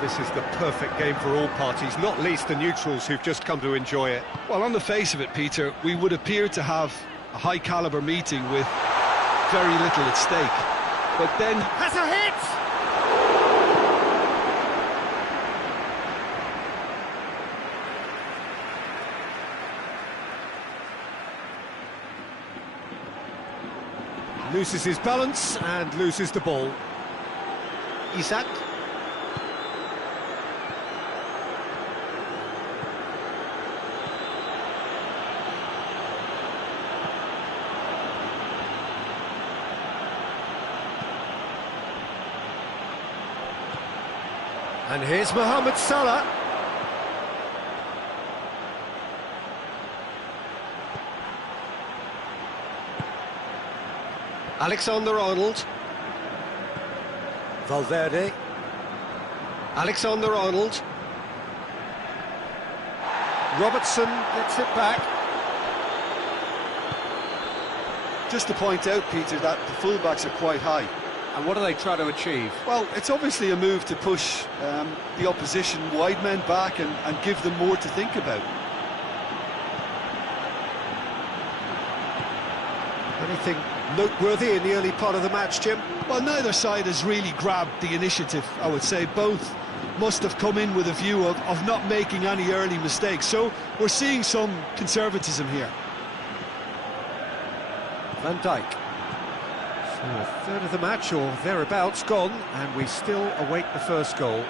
This is the perfect game for all parties, not least the neutrals who've just come to enjoy it. Well, on the face of it, Peter, we would appear to have a high-caliber meeting with very little at stake. But then... Has a hit! Loses his balance and loses the ball. Isak. And here's Mohamed Salah. Alexander-Arnold. Valverde. Alexander-Arnold. Robertson gets it back. Just to point out, Peter, that the fullbacks are quite high. And what are they trying to achieve? Well, it's obviously a move to push the opposition wide men back and give them more to think about. Anything noteworthy in the early part of the match, Jim? Well, neither side has really grabbed the initiative, I would say. Both must have come in with a view of not making any early mistakes. So we're seeing some conservatism here. Van Dijk. So a third of the match, or thereabouts, gone, and we still await the first goal.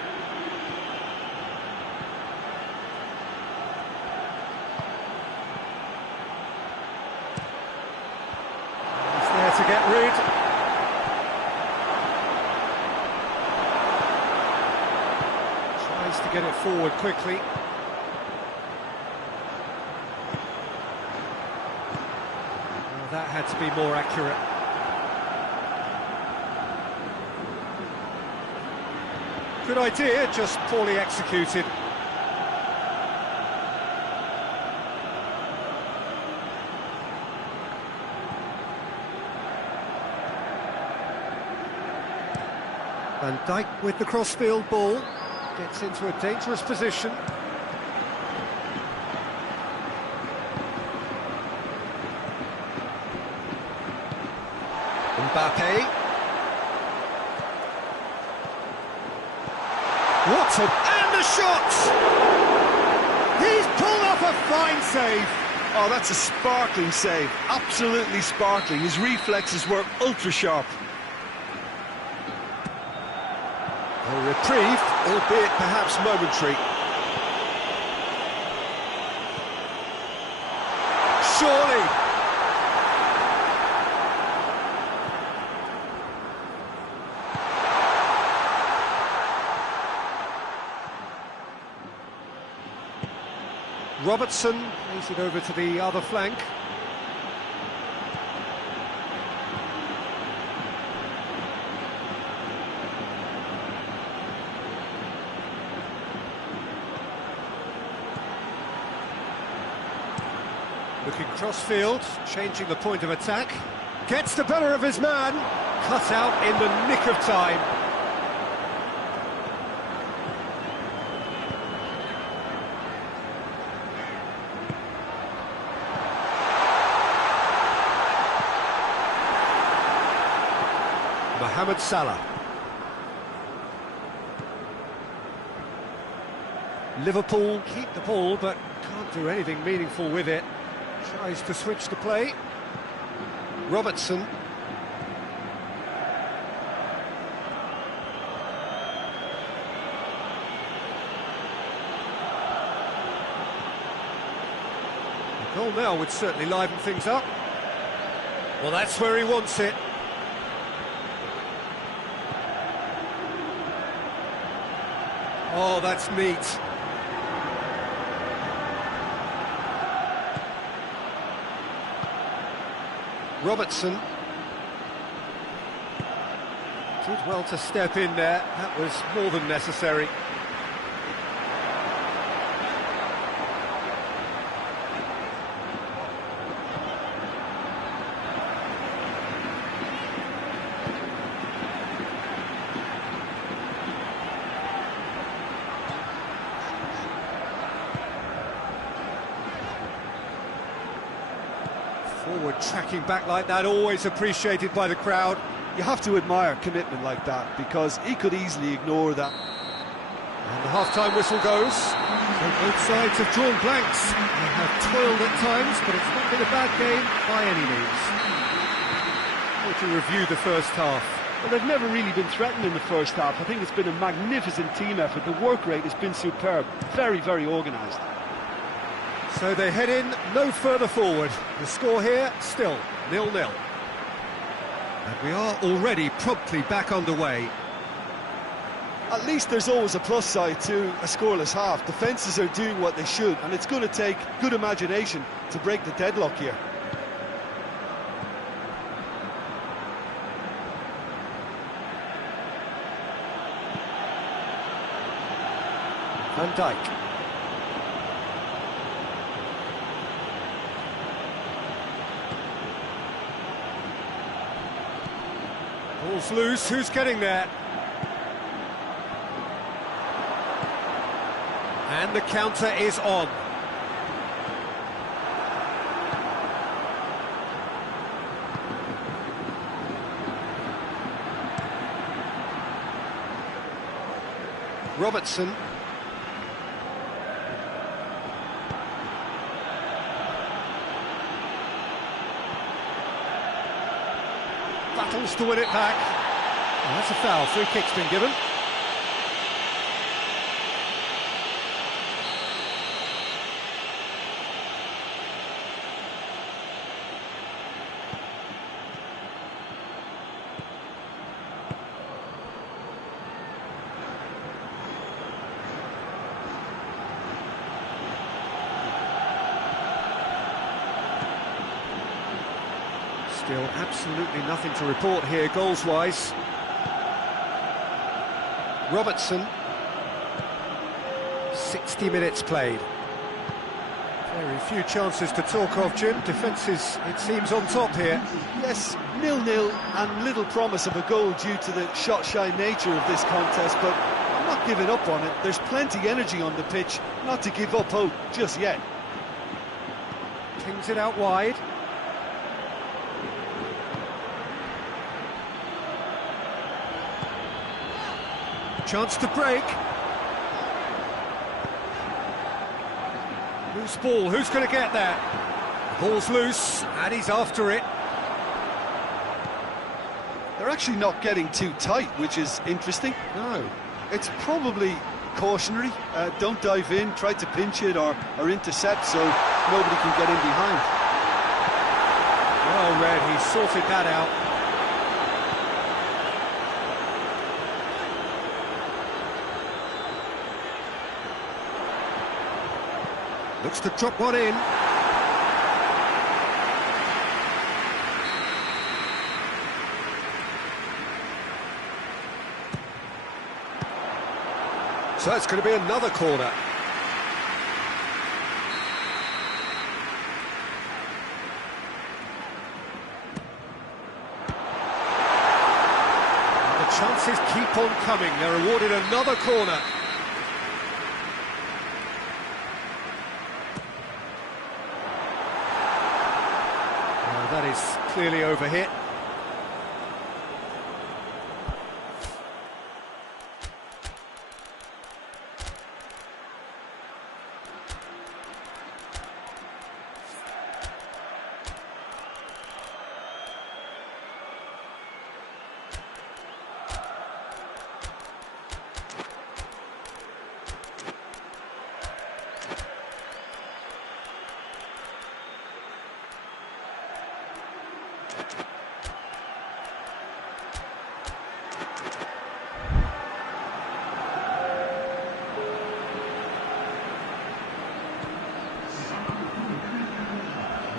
He's there to get rid. Tries to get it forward quickly. Well, that had to be more accurate. Good idea, just poorly executed. Van Dijk with the crossfield ball, gets into a dangerous position. Mbappe. What a... and the shot! He's pulled off a fine save. Oh, that's a sparkling save. Absolutely sparkling. His reflexes were ultra-sharp. A reprieve, albeit perhaps momentary. Surely! Robertson plays it over to the other flank. Looking crossfield, changing the point of attack. Gets the better of his man. Cut out in the nick of time. Mohamed Salah. Liverpool keep the ball, but can't do anything meaningful with it. Tries to switch the play. Robertson. The goal now would certainly liven things up. Well, that's where he wants it. Oh, that's neat. Robertson. Did well to step in there. That was more than necessary. Forward tracking back like that, always appreciated by the crowd. You have to admire commitment like that, because he could easily ignore that. And the half-time whistle goes. So both sides have drawn blanks. They have toiled at times, but it's not been a bad game by any means. How to review the first half? Well, they've never really been threatened in the first half. I think it's been a magnificent team effort. The work rate has been superb. Very, very organised. So they head in no further forward. The score here, still 0-0. And we are already promptly back underway. At least there's always a plus side to a scoreless half. Defences are doing what they should, and it's going to take good imagination to break the deadlock here. Van Dijk. Ball's loose, who's getting there? And the counter is on. Robertson. Battles to win it back. Oh, that's a foul. Free kick's been given. Still absolutely nothing to report here, goals-wise. Robertson. 60 minutes played. Very few chances to talk of, Jim. Defences, it seems, on top here. Yes, 0-0 and little promise of a goal due to the shot-shy nature of this contest, but I'm not giving up on it. There's plenty energy on the pitch, not to give up hope just yet. Pings it out wide. Chance to break. Loose ball, who's going to get there? Ball's loose, and he's after it. They're actually not getting too tight, which is interesting. No. It's probably cautionary. Don't dive in, try to pinch it or intercept so nobody can get in behind. Well read, he sorted that out. Looks to drop one in. So it's going to be another corner. And the chances keep on coming. They're awarded another corner. That is clearly overhit.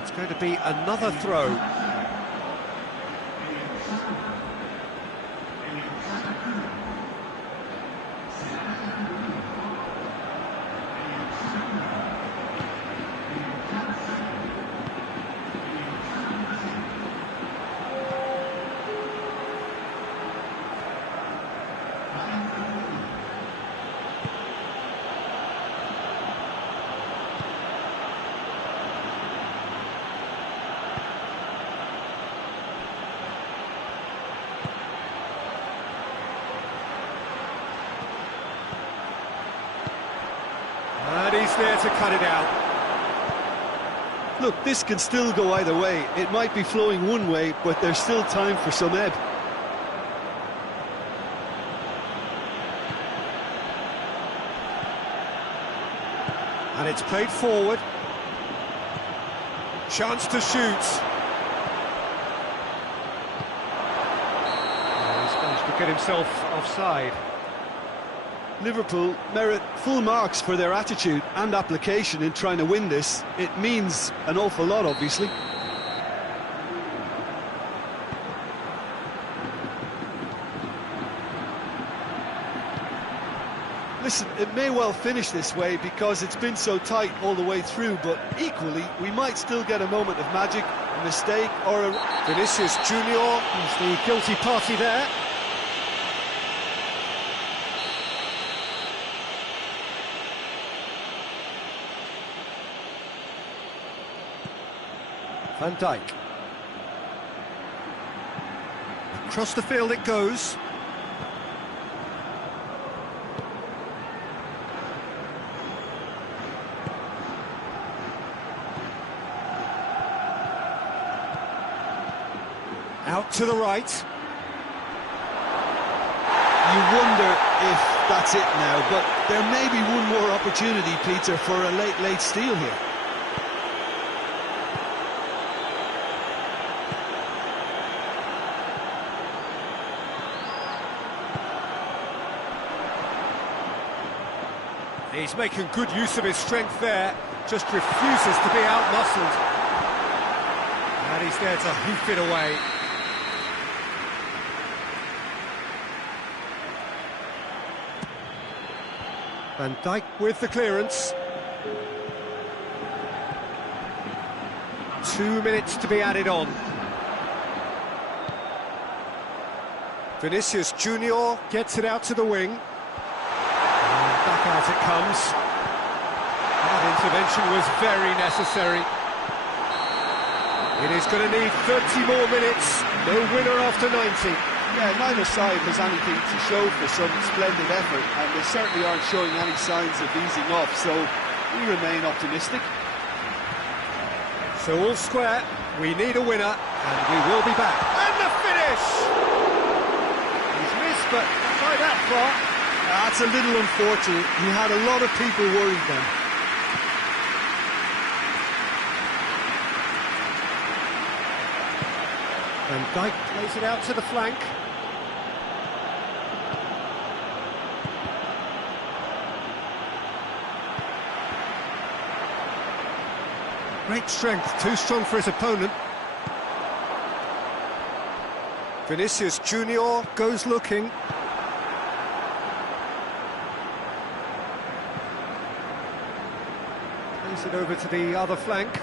It's going to be another throw. And he's there to cut it out. Look, this can still go either way. It might be flowing one way, but there's still time for some ebb. And it's played forward. Chance to shoot. He's managed to get himself offside. Liverpool merit full marks for their attitude and application in trying to win this. It means an awful lot, obviously. Listen, it may well finish this way because it's been so tight all the way through, but equally, we might still get a moment of magic, a mistake, or a... Vinicius Junior is the guilty party there. Van Dijk. Across the field it goes. Out to the right. You wonder if that's it now, but there may be one more opportunity, Peter, for a late steal here. He's making good use of his strength there, just refuses to be out-muscled. And he's there to hoof it away. Van Dijk with the clearance. 2 minutes to be added on. Vinicius Junior gets it out to the wing. And back out it comes. That intervention was very necessary. It is going to need 30 more minutes. No winner after 90. Yeah, neither side has anything to show for some splendid effort, and they certainly aren't showing any signs of easing off, so we remain optimistic. So all square, we need a winner, and we will be back. And the finish! He's missed, but not by that far. That's a little unfortunate. He had a lot of people worried then. Van Dijk plays it out to the flank. Great strength, too strong for his opponent. Vinicius Junior goes looking. Plays it over to the other flank.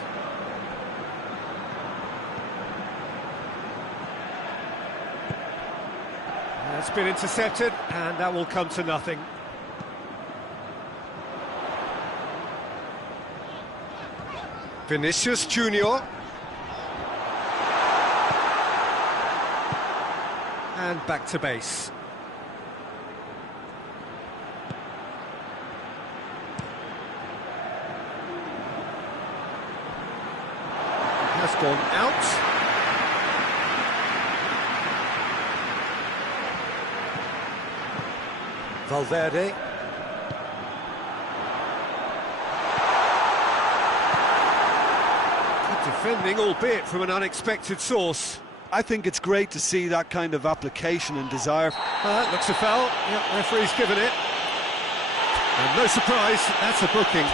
That's been intercepted, and that will come to nothing. Vinicius Junior. And back to base. Has gone out. Valverde. Good defending, albeit from an unexpected source. I think it's great to see that kind of application and desire. Looks a foul. Yep, referee's given it. And no surprise, that's a booking.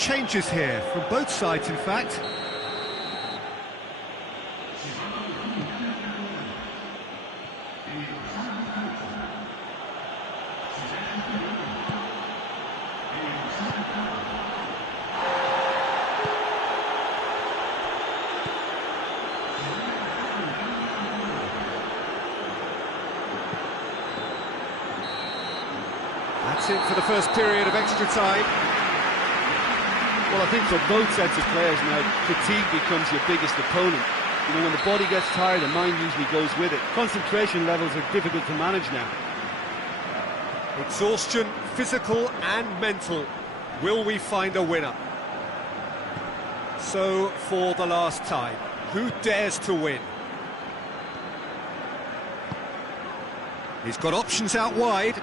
changes here, from both sides in fact. That's it for the first period of extra time. Well, I think for both sets of players now, fatigue becomes your biggest opponent. You know, when the body gets tired, the mind usually goes with it. Concentration levels are difficult to manage now. Exhaustion, physical and mental. Will we find a winner? So, for the last time, who dares to win? He's got options out wide.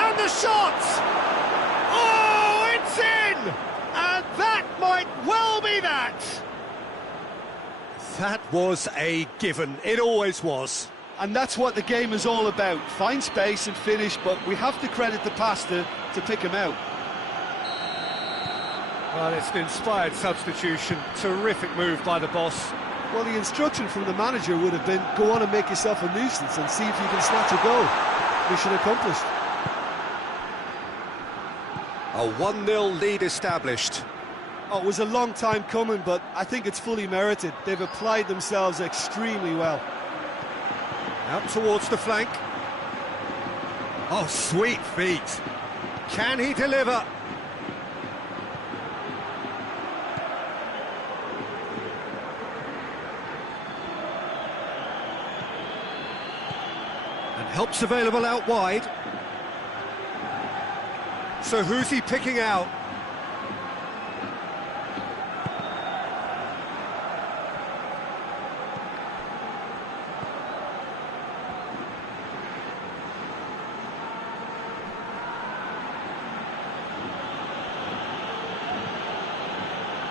And the shot! Oh, it's in! And that might well be that! That was a given. It always was. And that's what the game is all about. Find space and finish, but we have to credit the pass to pick him out. Well, it's an inspired substitution. Terrific move by the boss. Well, the instruction from the manager would have been, go on and make yourself a nuisance and see if you can snatch a goal. Mission accomplished. A 1-0 lead established. Oh, it was a long time coming, but I think it's fully merited. They've applied themselves extremely well. Out towards the flank. Oh, sweet feet. Can he deliver? And help's available out wide. So who's he picking out?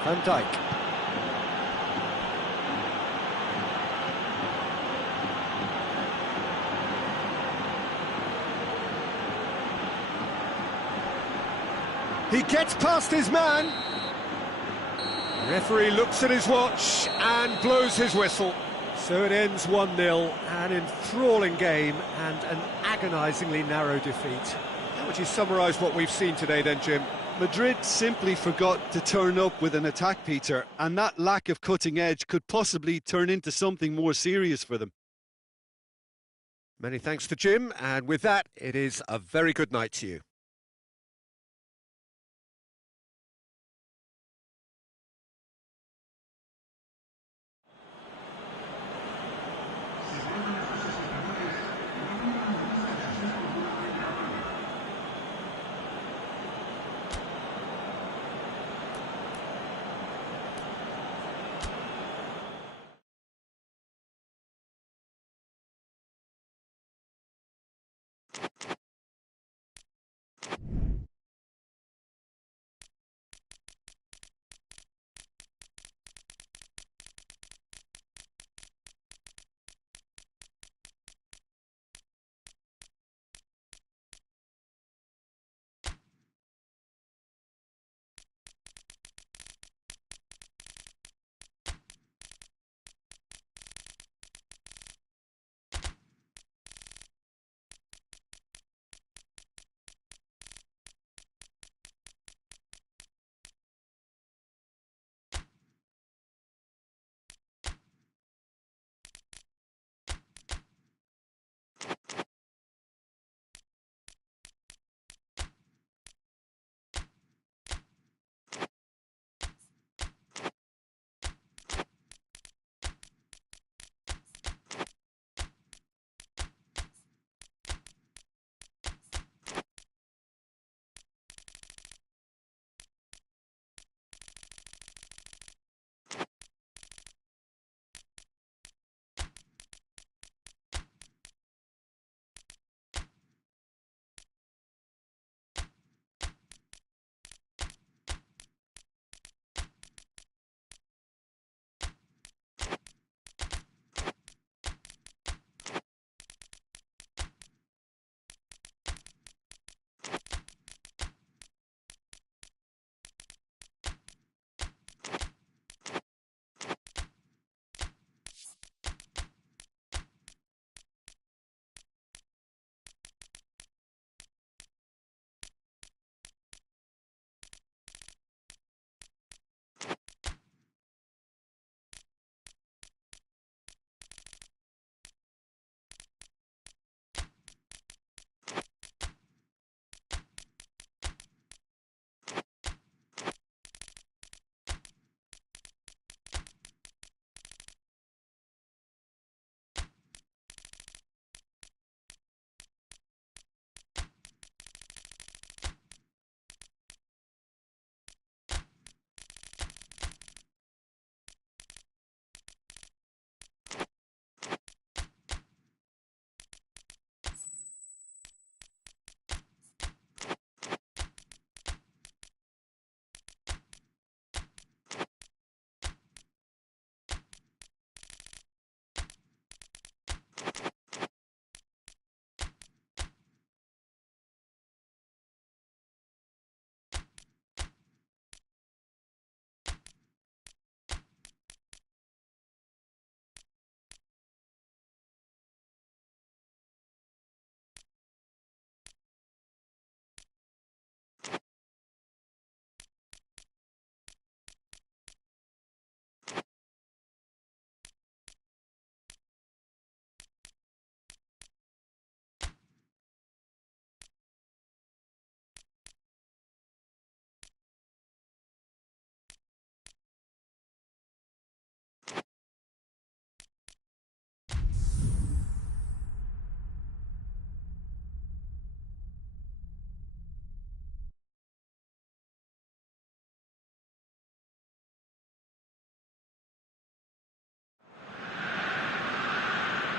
Van Dijk. He gets past his man. The referee looks at his watch and blows his whistle. So it ends 1-0, an enthralling game and an agonisingly narrow defeat. How would you summarise what we've seen today then, Jim? Madrid simply forgot to turn up with an attack, Peter, and that lack of cutting edge could possibly turn into something more serious for them. Many thanks to Jim, and with that, it is a very good night to you.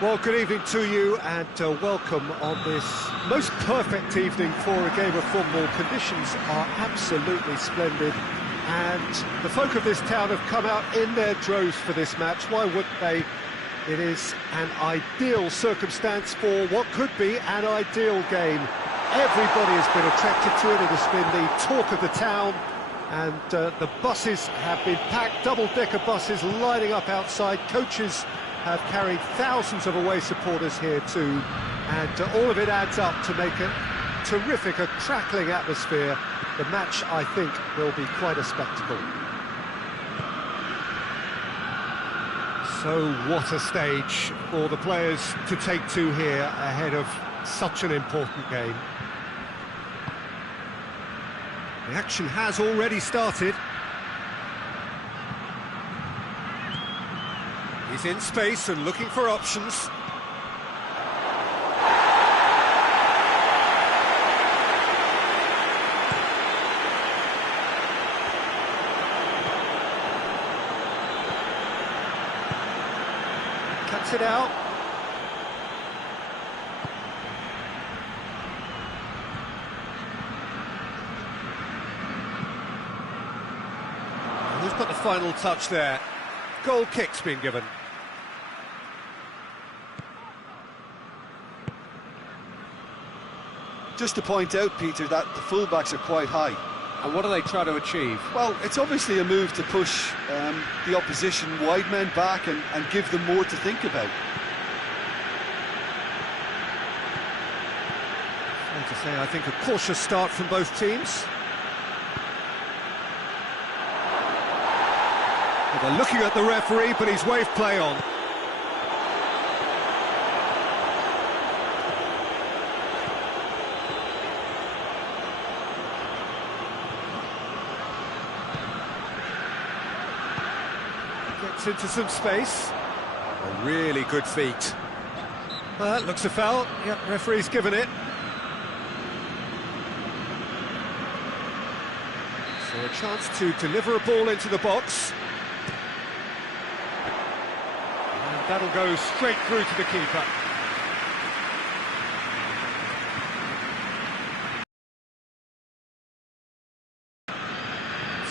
Well, good evening to you and welcome on this most perfect evening for a game of football. Conditions are absolutely splendid and the folk of this town have come out in their droves for this match. Why wouldn't they? It is an ideal circumstance for what could be an ideal game. Everybody has been attracted to it. It has been the talk of the town, and the buses have been packed, double-decker buses lining up outside. Coaches have carried thousands of away supporters here too, and all of it adds up to make a terrific, a crackling atmosphere. The match, I think, will be quite a spectacle. So what a stage for the players to take to here ahead of such an important game. The action has already started. He's in space and looking for options. Cuts it out. And who's got the final touch there? Goal kick's been given. Just to point out, Peter, that the fullbacks are quite high. And what do they try to achieve? Well, it's obviously a move to push the opposition wide men back and give them more to think about. Fair to say, I think a cautious start from both teams. Well, they're looking at the referee, but he's waved play on. Gets into some space. A really good feat. That looks a foul. Yep, referee's given it. So a chance to deliver a ball into the box. And that'll go straight through to the keeper.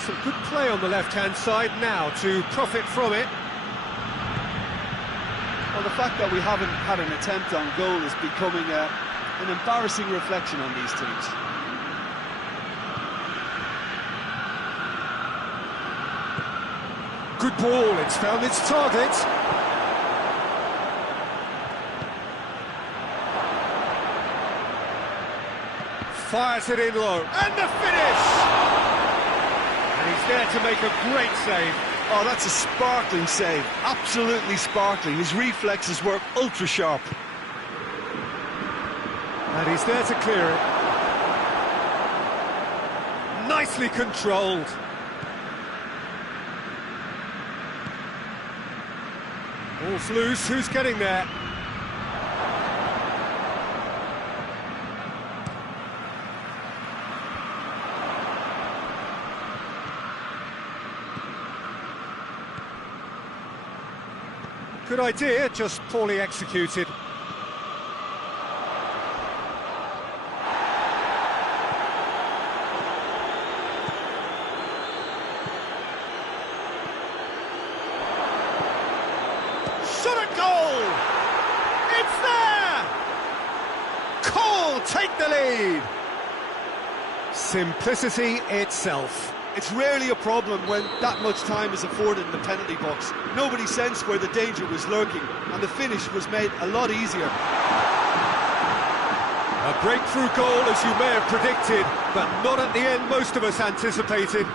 Some good play on the left-hand side now to profit from it. Well, the fact that we haven't had an attempt on goal is becoming an embarrassing reflection on these teams. Good ball, it's found its target. Fires it in low, and the finish! And he's there to make a great save. Oh, that's a sparkling save, absolutely sparkling. His reflexes were ultra sharp. And he's there to clear it. Nicely controlled. Ball's loose, who's getting there? Good idea, just poorly executed. Shot at goal! It's there! Cole take the lead! Simplicity itself. It's rarely a problem when that much time is afforded in the penalty box. Nobody sensed where the danger was lurking, and the finish was made a lot easier. A breakthrough goal, as you may have predicted, but not at the end most of us anticipated.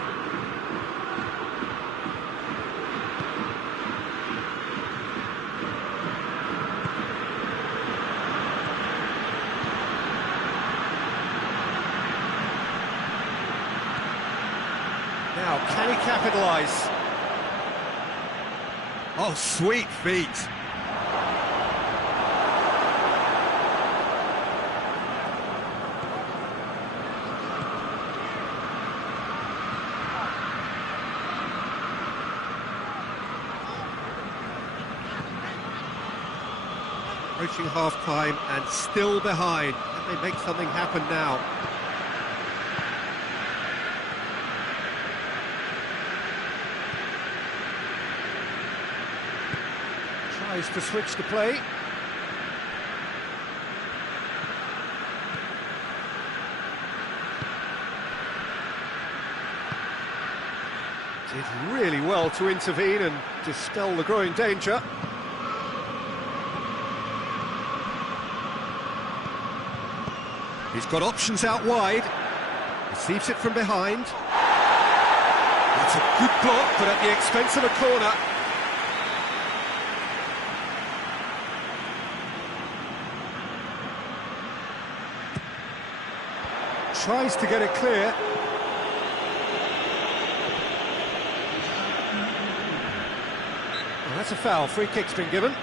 Now, can he capitalise? Oh, sweet feet. Approaching half-time and still behind. Can they make something happen now? Tries to switch the play. Did really well to intervene and dispel the growing danger. He's got options out wide. Receives it from behind. That's a good block, but at the expense of a corner. Tries to get it clear. Well, that's a foul. Free kick's been given.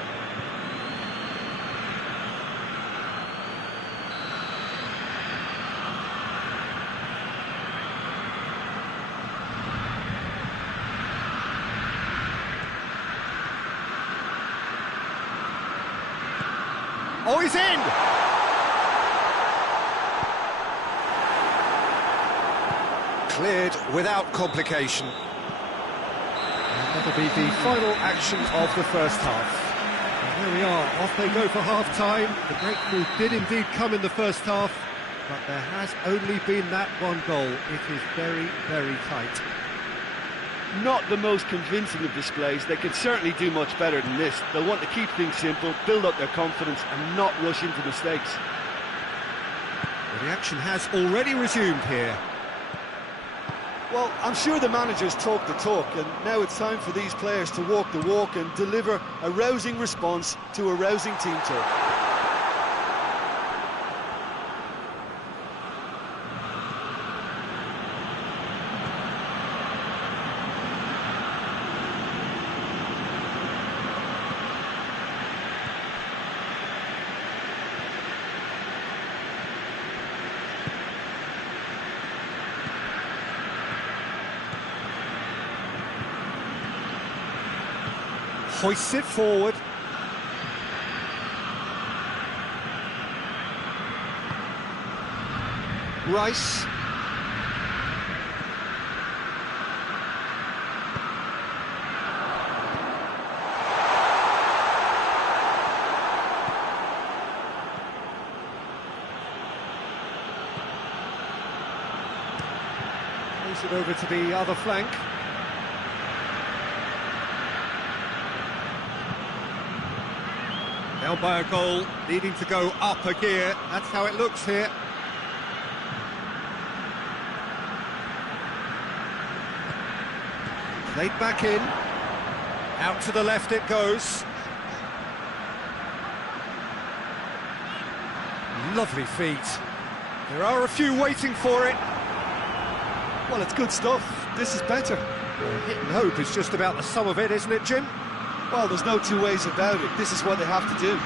Oh, he's in! Cleared without complication. And that'll be the final action of the first half. And there we are, off they go for half-time. The breakthrough did indeed come in the first half, but there has only been that one goal. It is very, very tight. Not the most convincing of displays. They can certainly do much better than this. They'll want to keep things simple, build up their confidence and not rush into mistakes. Well, the action has already resumed here. Well, I'm sure the managers talk the talk, and now it's time for these players to walk the walk and deliver a rousing response to a rousing team talk. Hoists it forward. Rice. Plays it over to the other flank. Down by a goal, needing to go up a gear. That's how it looks here. Played back in. Out to the left it goes. Lovely feet. There are a few waiting for it. Well, it's good stuff. This is better. Well, hit and hope is just about the sum of it, isn't it, Jim? Well, there's no two ways about it. This is what they have to do.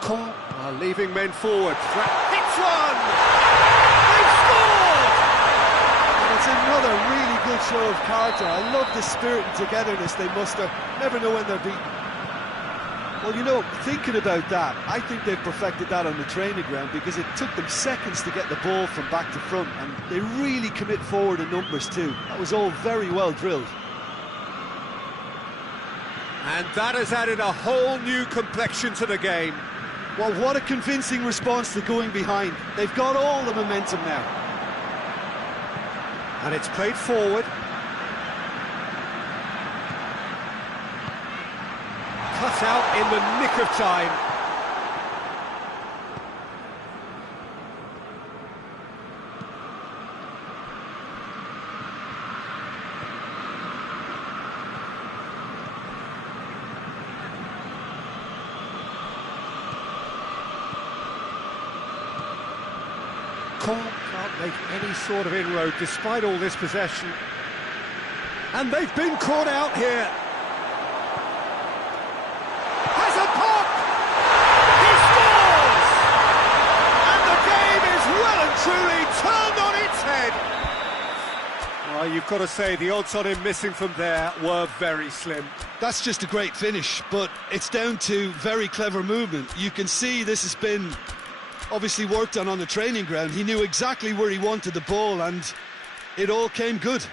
Cole leaving men forward. Hits one! They've scored! And it's another really good show of character. I love the spirit and togetherness they muster. Never know when they're beaten. Well, you know, thinking about that, I think they've perfected that on the training ground because it took them seconds to get the ball from back to front, and they really commit forward in numbers too. That was all very well drilled. And that has added a whole new complexion to the game. Well, what a convincing response to going behind. They've got all the momentum now. And it's played forward. Cut out in the nick of time. Can't make any sort of inroad despite all this possession. And they've been caught out here. Has a pop! He scores! And the game is well and truly turned on its head. You've got to say the odds on him missing from there were very slim. That's just a great finish, but it's down to very clever movement. You can see this has been obviously worked on the training ground. He knew exactly where he wanted the ball, and it all came good.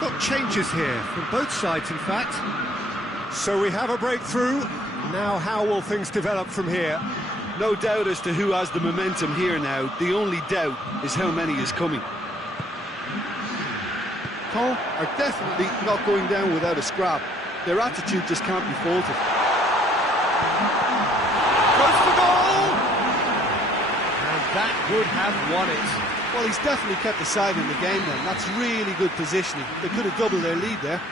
Got changes here from both sides, in fact. So we have a breakthrough. Now how will things develop from here? No doubt as to who has the momentum here now. The only doubt is how many is coming. Caen are definitely not going down without a scrap. Their attitude just can't be faulted. Goes for goal! And that would have won it. Well, he's definitely kept the side in the game then. That's really good positioning. They could have doubled their lead there.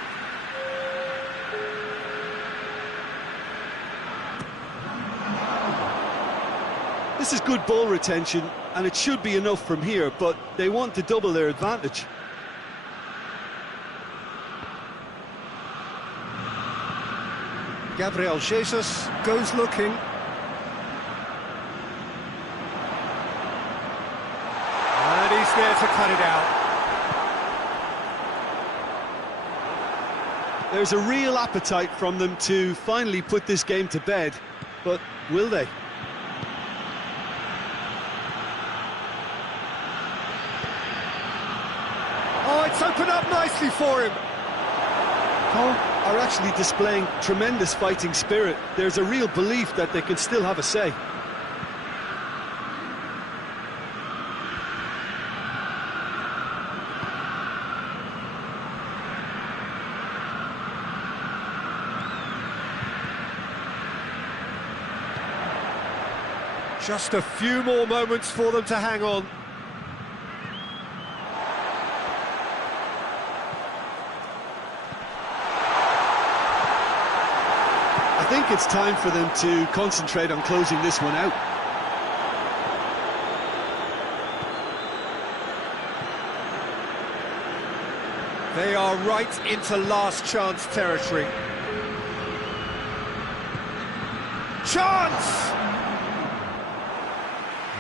This is good ball retention, and it should be enough from here, but they want to double their advantage. Gabriel Jesus goes looking. And he's there to cut it out. There's a real appetite from them to finally put this game to bed, but will they? Oh, it's opened up nicely for him. Caen are actually displaying tremendous fighting spirit. There's a real belief that they can still have a say. Just a few more moments for them to hang on. I think it's time for them to concentrate on closing this one out. They are right into last chance territory. Chance!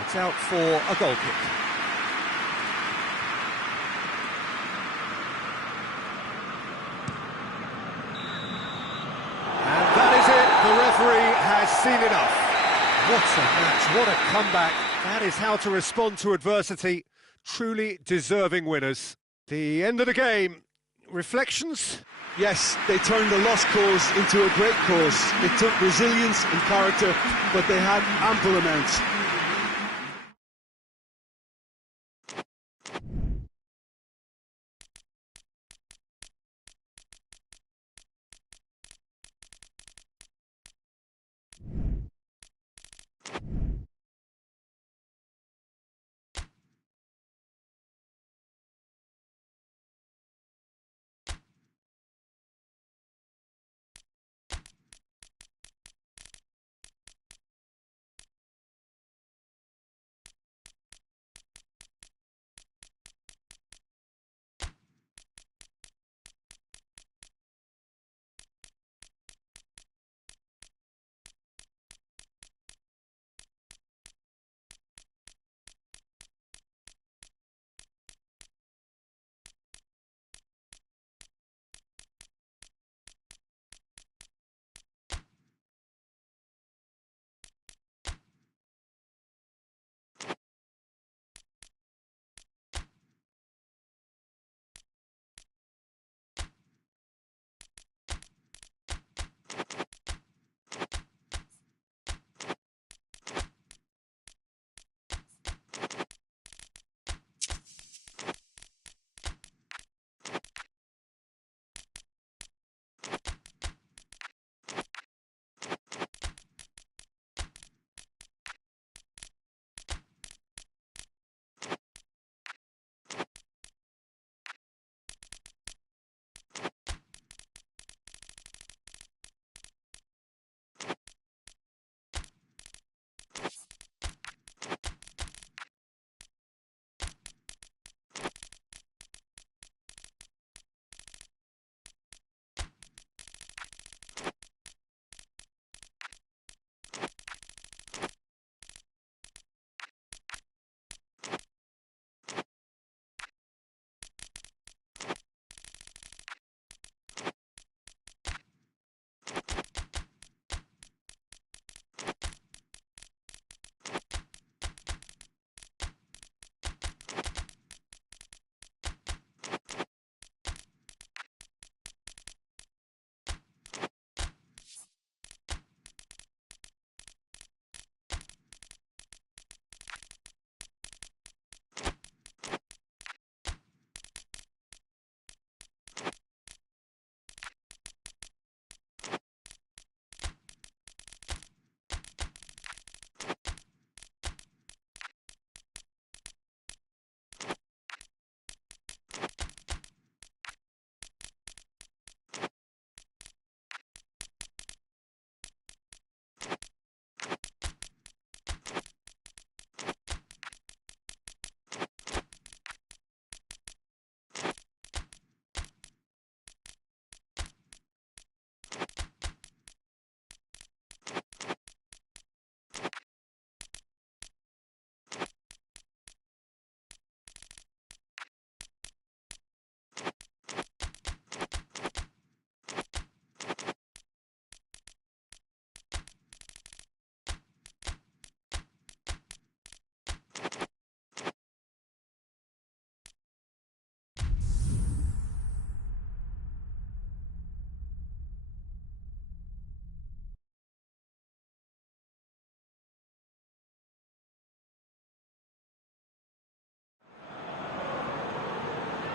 It's out for a goal kick. And that is it. The referee has seen enough. What a match, what a comeback. That is how to respond to adversity. Truly deserving winners. The end of the game. Reflections? Yes, they turned a lost cause into a great cause. It took resilience and character, but they had ample amounts.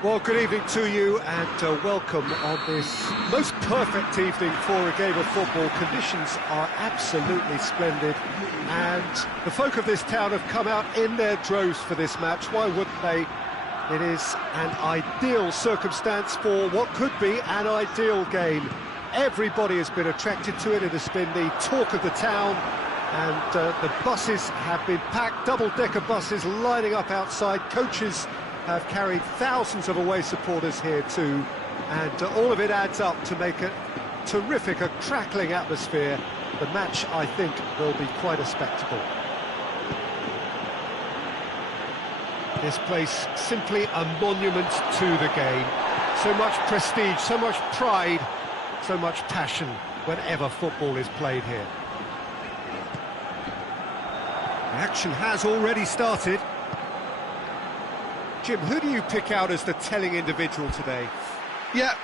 Well, good evening to you and welcome on this most perfect evening for a game of football. Conditions are absolutely splendid and the folk of this town have come out in their droves for this match. Why wouldn't they? It is an ideal circumstance for what could be an ideal game. Everybody has been attracted to it. It has been the talk of the town, and the buses have been packed, double-decker buses lining up outside. Coaches have carried thousands of away supporters here too, and all of it adds up to make a terrific, a crackling atmosphere. The match, I think, will be quite a spectacle. This place simply a monument to the game. So much prestige, so much pride, so much passion whenever football is played here. The action has already started. Jim, who do you pick out as the telling individual today? Yeah,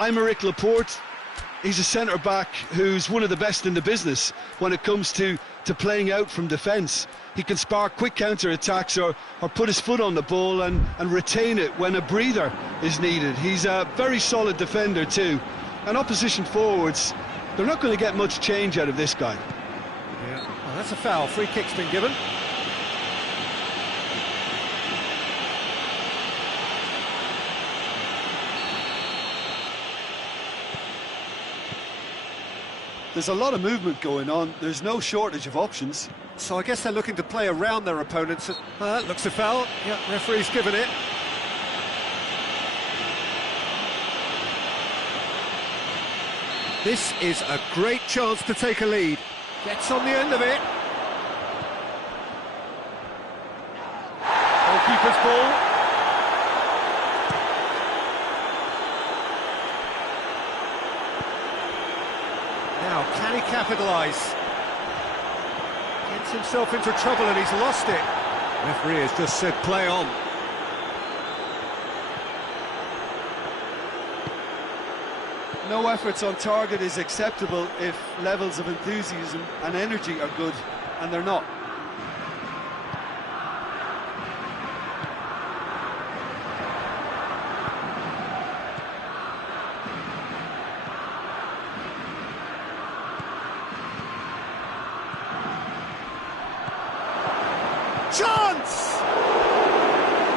Aymeric Laporte. He's a centre-back who's one of the best in the business when it comes to playing out from defence. He can spark quick counter-attacks or put his foot on the ball and retain it when a breather is needed. He's a very solid defender too. And opposition forwards, they're not going to get much change out of this guy. Yeah, well, that's a foul. Free kick's been given. There's a lot of movement going on. There's no shortage of options. So I guess they're looking to play around their opponents. Looks a foul. Yeah, referee's given it. This is a great chance to take a lead. Gets on the end of it. Goalkeeper's ball. Now, can he capitalise? Gets himself into trouble and he's lost it. Referee has just said play on. No efforts on target is acceptable if levels of enthusiasm and energy are good, and they're not. Chance!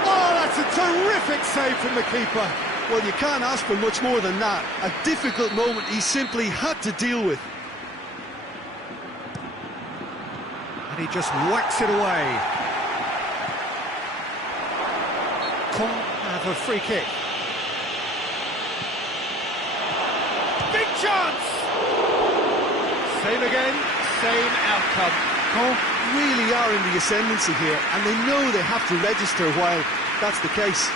Oh, that's a terrific save from the keeper. Well, you can't ask for much more than that. A difficult moment he simply had to deal with. And he just whacks it away. Caen have a free kick. Big chance! Same again, same outcome. Caen really are in the ascendancy here, and they know they have to register while that's the case.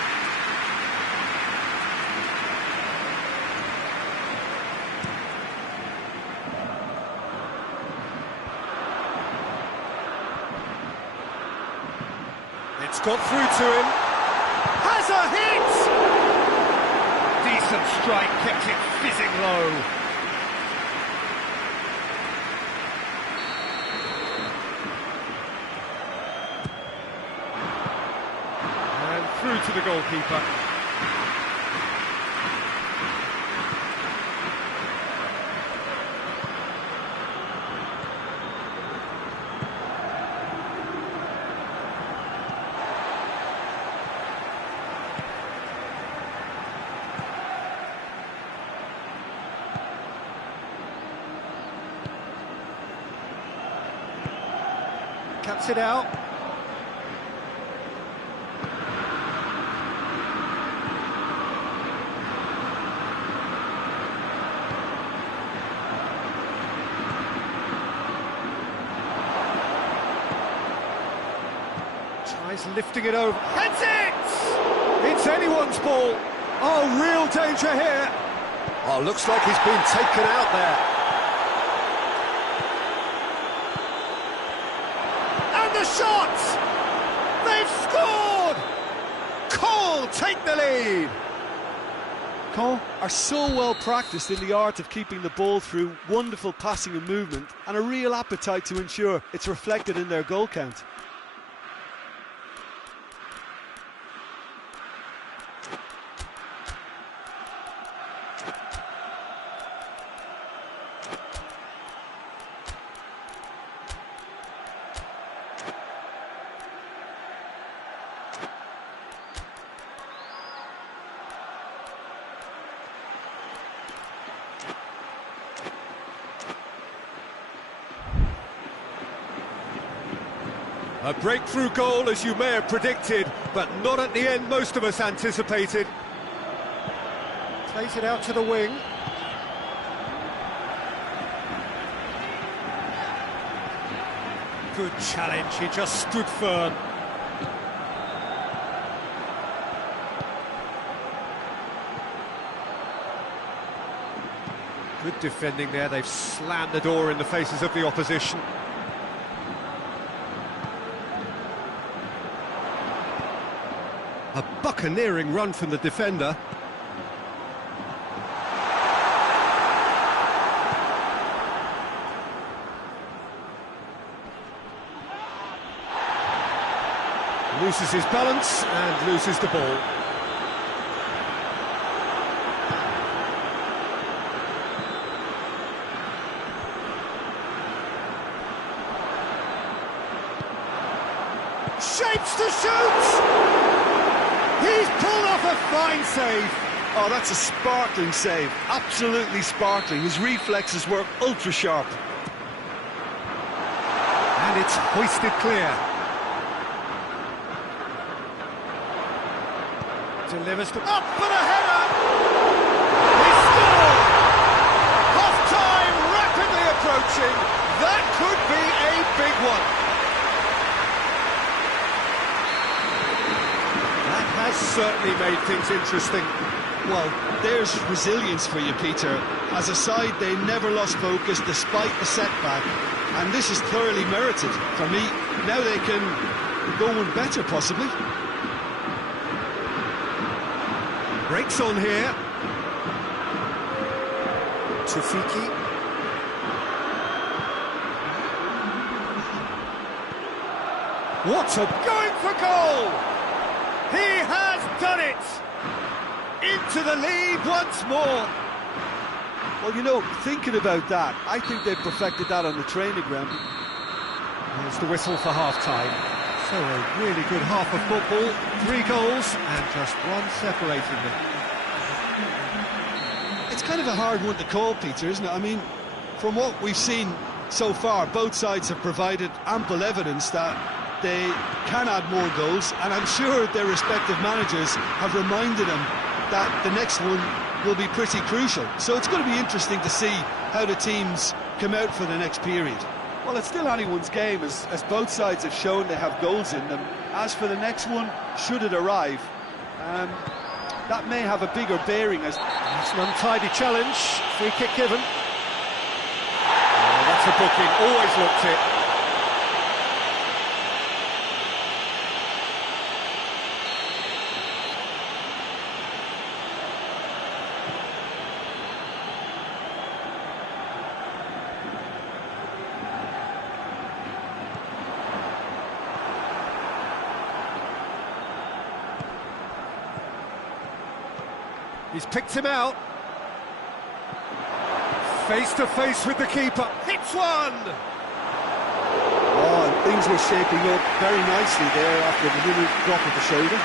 It's got through to him. Has a hit! Decent strike, kept it fizzing low. And through to the goalkeeper. Cuts it out. Tries lifting it over. Heads it! It's anyone's ball. Oh, real danger here. Oh, looks like he's been taken out there. The shot! They've scored! Caen take the lead! Caen are so well practiced in the art of keeping the ball through wonderful passing and movement, and a real appetite to ensure it's reflected in their goal count. A breakthrough goal, as you may have predicted, but not at the end most of us anticipated. Plays it out to the wing. Good challenge, he just stood firm. Good defending there, they've slammed the door in the faces of the opposition. A buccaneering run from the defender. Loses his balance and loses the ball. Shapes to shoot! He's pulled off a fine save. Oh, that's a sparkling save. Absolutely sparkling. His reflexes were ultra sharp. And it's hoisted clear. Delivers to... up for the header! He scored! Half-time rapidly approaching. That could be a big one. That has certainly made things interesting. Well, there's resilience for you, Peter. As a side, they never lost focus despite the setback. And this is thoroughly merited. For me, now they can go one better, possibly. Breaks on here. Tufiki. What a going for goal! He has done it! Into the lead once more. Well, you know, thinking about that, I think they've perfected that on the training ground. There's the whistle for half-time. So a really good half of football, 3 goals and just one separating them. It's kind of a hard one to call, Peter, isn't it? I mean, from what we've seen so far, both sides have provided ample evidence that they can add more goals, and I'm sure their respective managers have reminded them that the next one will be pretty crucial. So it's going to be interesting to see how the teams come out for the next period. Well, it's still anyone's game, as both sides have shown they have goals in them. As for the next one, should it arrive, that may have a bigger bearing. As it's an untidy challenge, free kick given. Oh, that's a booking, always looked it. He's picked him out. Face to face with the keeper. Hits one! Oh, and things were shaping up very nicely there after the little drop of the shoulder.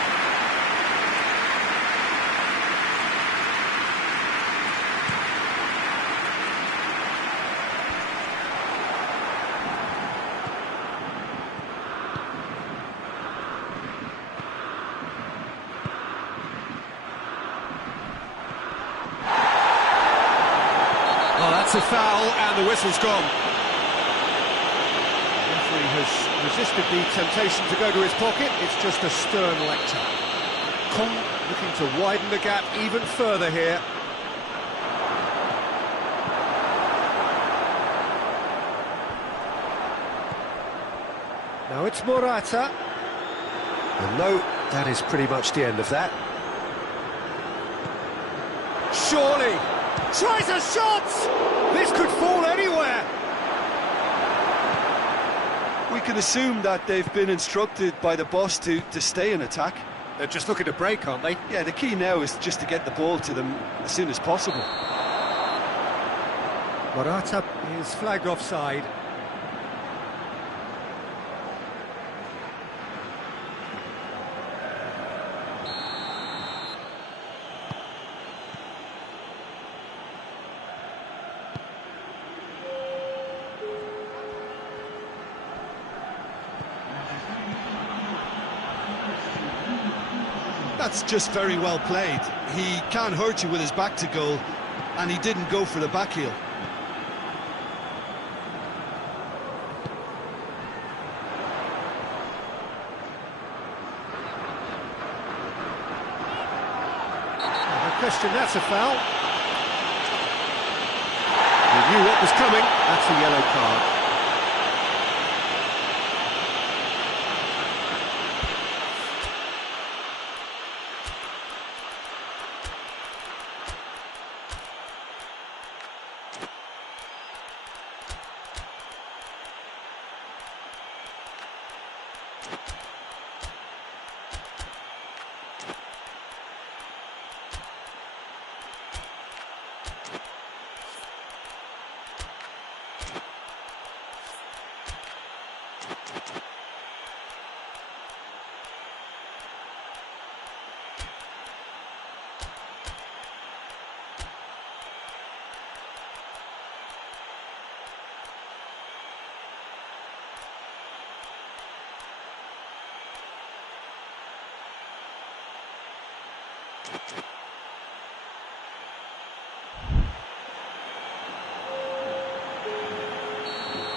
Oh, that's a foul, and the whistle's gone. The referee has resisted the temptation to go to his pocket. It's just a stern lecture. Kong looking to widen the gap even further here. Now it's Morata. And no, that is pretty much the end of that. Surely! Tries a shot! This could fall anywhere! We can assume that they've been instructed by the boss to stay in attack. They're just looking to break, aren't they? Yeah, the key now is just to get the ball to them as soon as possible. Morata is flagged offside. That's just very well played. He can't hurt you with his back to goal, and he didn't go for the back heel. No question, that's a foul. He knew what was coming. That's a yellow card.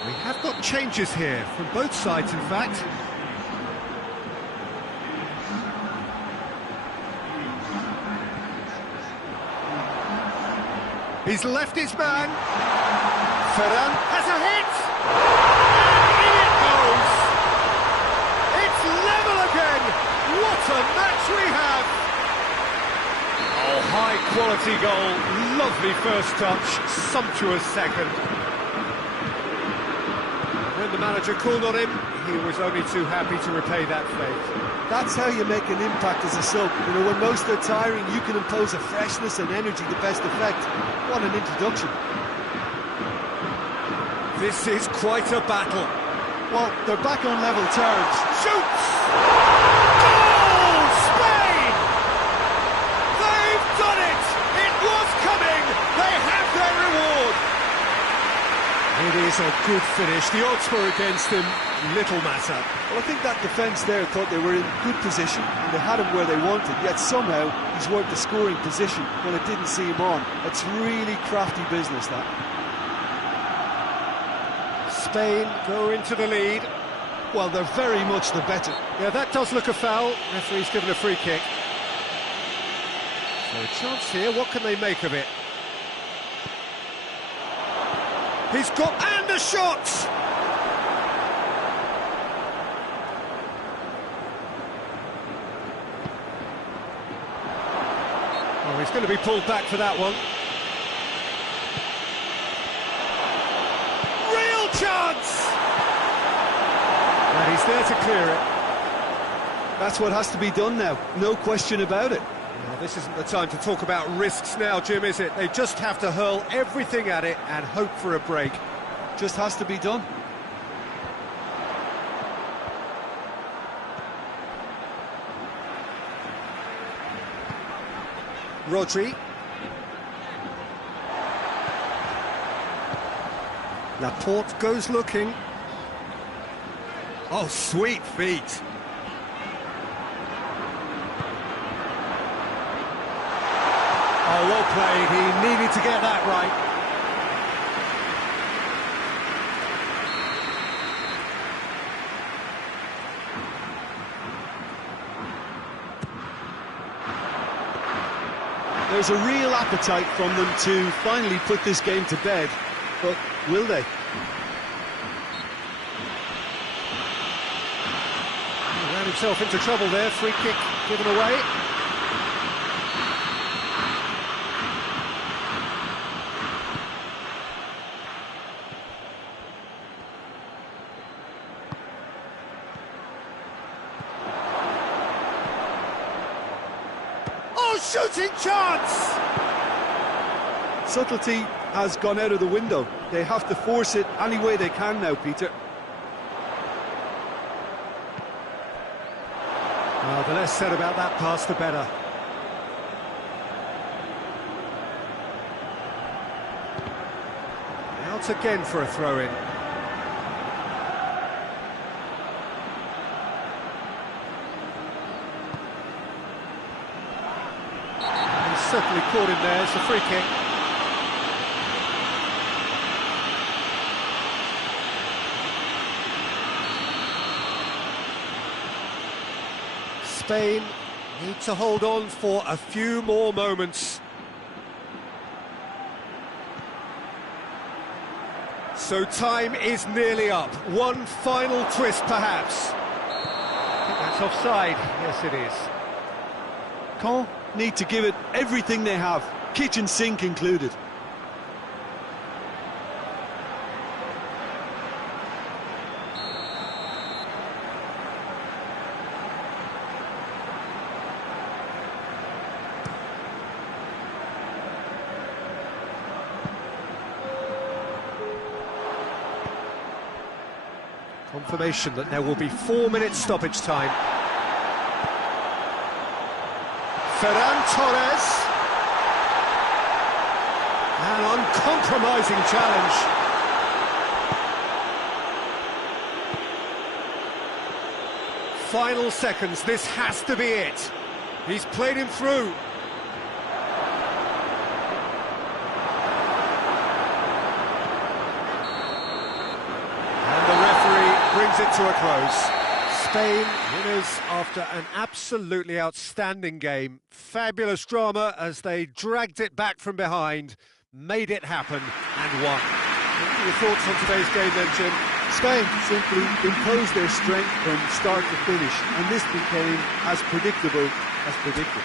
We have got changes here, from both sides in fact. He's left his man. Ferran has a hit! And in it goes! It's level again! What a match we have! Oh, high quality goal, lovely first touch, sumptuous second. When the manager called on him, he was only too happy to repay that fate. That's how you make an impact as a sub. You know, when most are tiring, you can impose a freshness and energy to best effect. What an introduction. This is quite a battle. Well, they're back on level terms. Shoots! Goal! Spain! They've done it! It was coming! They have their reward! It is a good finish. The odds were against him. Little matter. Well, I think that defence there thought they were in good position and they had him where they wanted, yet somehow he's worked the scoring position when it didn't see him on. It's really crafty business, that. Spain go into the lead. Well, they're very much the better. Yeah, that does look a foul. Referee's given a free kick. So a chance here. What can they make of it? He's got... and a shot! Oh, he's going to be pulled back for that one. Real chance! And he's there to clear it. That's what has to be done now, no question about it. Well, this isn't the time to talk about risks now, Jim, is it? They just have to hurl everything at it and hope for a break. Just has to be done. Rodri. Laporte goes looking. Oh, sweet feet. Oh, well played. He needed to get that right. There's a real appetite from them to finally put this game to bed, but will they? He ran himself into trouble there, free kick given away. Shooting chance! Subtlety has gone out of the window. They have to force it any way they can now, Peter. Well, the less said about that pass, the better. Out again for a throw-in. certainly caught him there. It's a free kick. Spain need to hold on for a few more moments. So time is nearly up. One final twist, perhaps. I think that's offside. Yes, it is. Caen need to give it everything they have, kitchen sink included. Confirmation that there will be 4 minutes stoppage time. Ferran Torres. An uncompromising challenge. Final seconds, this has to be it. He's played him through. Brings it to a close. Spain winners after an absolutely outstanding game. Fabulous drama as they dragged it back from behind, made it happen and won. What are your thoughts on today's game then, Jim? Spain simply imposed their strength from start to finish, and this became as predictable as predicted.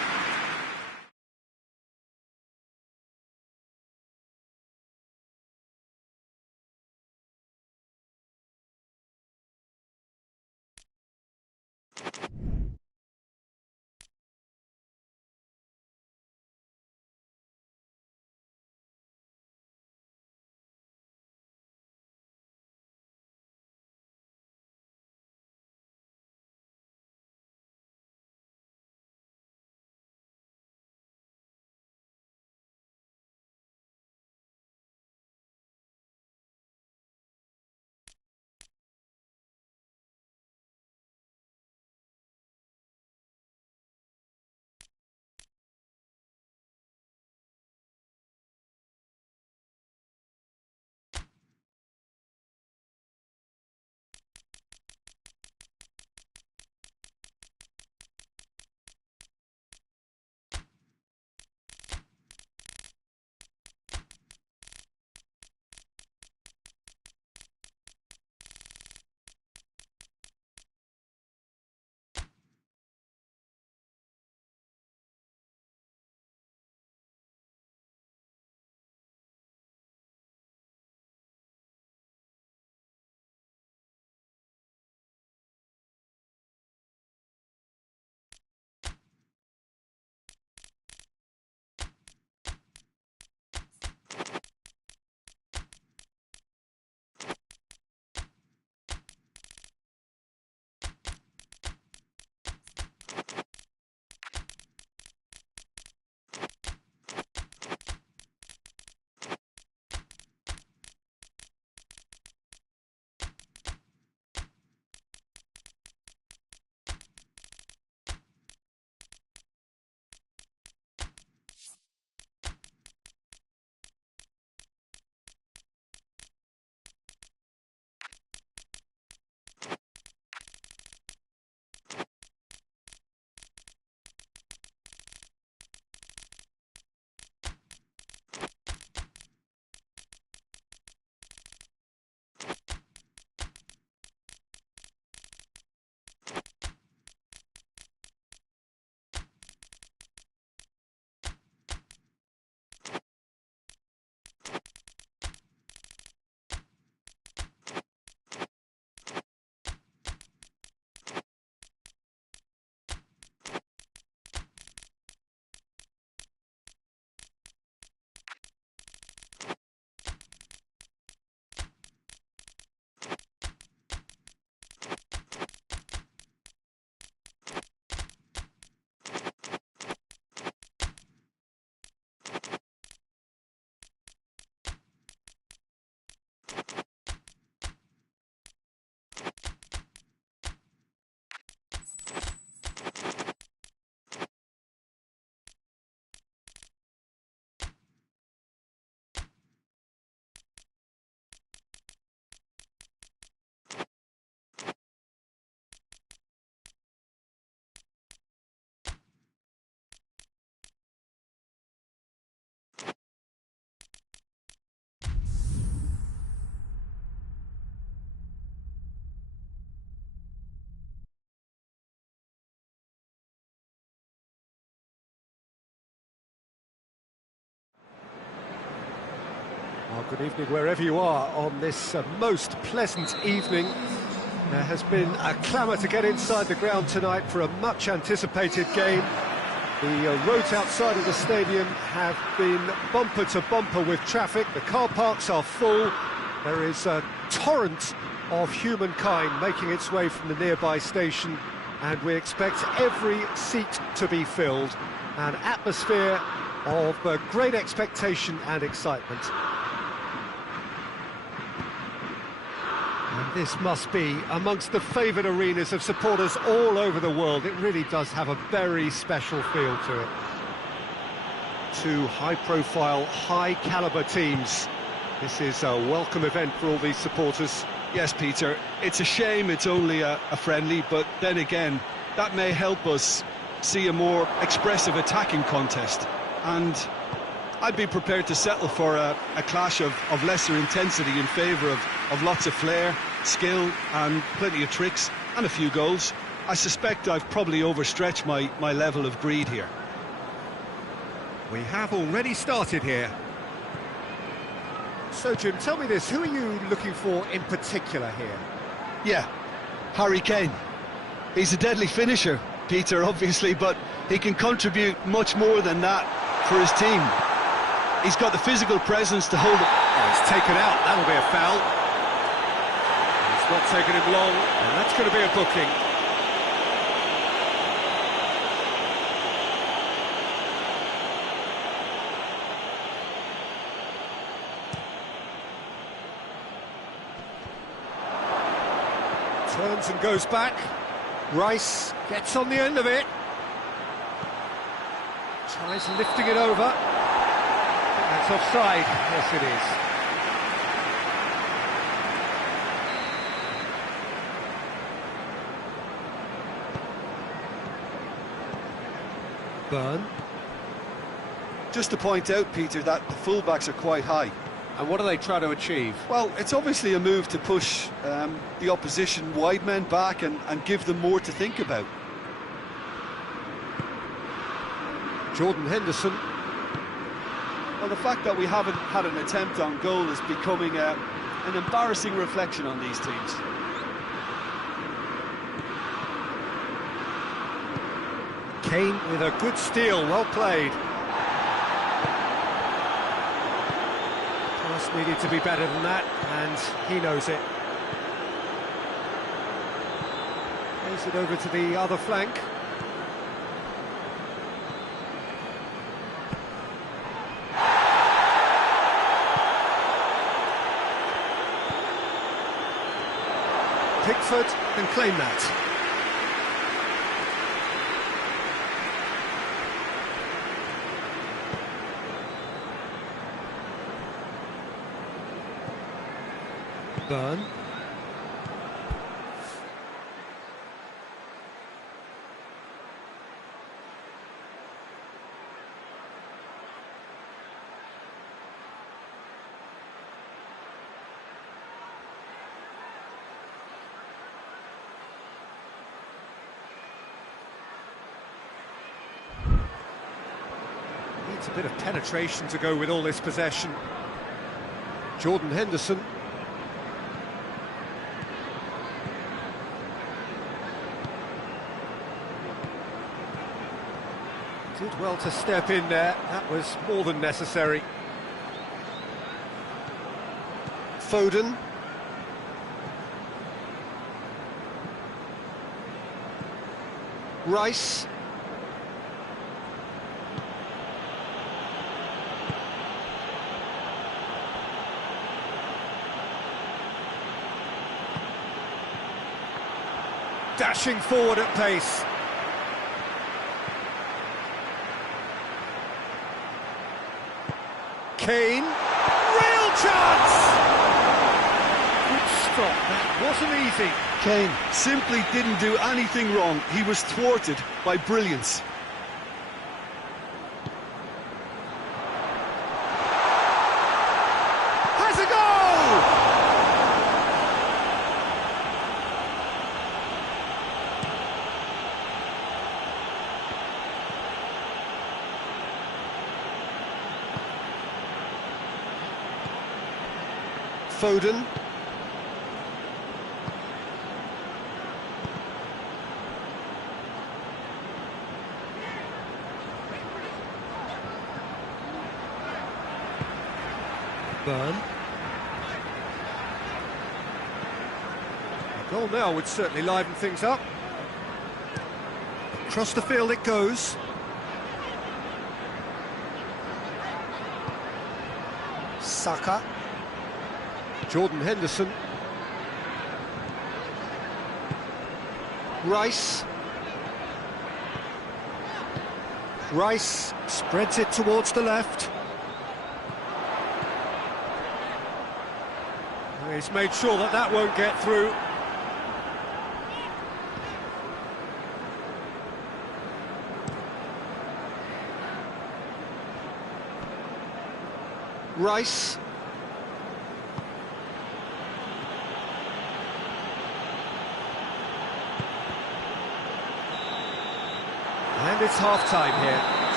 Good evening wherever you are on this most pleasant evening. There has been a clamour to get inside the ground tonight for a much anticipated game. The roads outside of the stadium have been bumper to bumper with traffic. The car parks are full. There is a torrent of humankind making its way from the nearby station, and we expect every seat to be filled. An atmosphere of great expectation and excitement. And this must be amongst the favoured arenas of supporters all over the world. It really does have a very special feel to it. Two high-profile, high-calibre teams. This is a welcome event for all these supporters. Yes, Peter, it's a shame it's only a friendly, but then again, that may help us see a more expressive attacking contest. And I'd be prepared to settle for a clash of lesser intensity in favour of lots of flair, skill and plenty of tricks and a few goals. I suspect I've probably overstretched my level of greed here. We have already started here. So, Jim, tell me this, who are you looking for in particular here? Yeah, Harry Kane. He's a deadly finisher, Peter, obviously, but he can contribute much more than that for his team. He's got the physical presence to hold it. Oh, it's taken out, that'll be a foul. It's not taken him long, and that's going to be a booking. Turns and goes back. Rice gets on the end of it. Tries lifting it over. That's offside. Yes, it is. Burn. Just to point out, Peter, that the fullbacks are quite high. And what are they trying to achieve? Well, it's obviously a move to push the opposition wide men back and give them more to think about. Jordan Henderson. Well, the fact that we haven't had an attempt on goal is becoming an embarrassing reflection on these teams. Kane with a good steal, well played. Pass needed to be better than that, and he knows it. Plays it over to the other flank. Pickford can claim that. Burn. Needs a bit of penetration to go with all this possession. Jordan Henderson. Did well to step in there, that was more than necessary. Foden. Rice. Dashing forward at pace. Kane, real chance! Good stop, that wasn't easy. Kane simply didn't do anything wrong. He was thwarted by brilliance. Has a goal! Foden. Burn. A goal now would certainly liven things up. Across the field it goes. Saka. Jordan Henderson. Rice. Rice spreads it towards the left. He's made sure that that won't get through. Rice. And it's half-time here.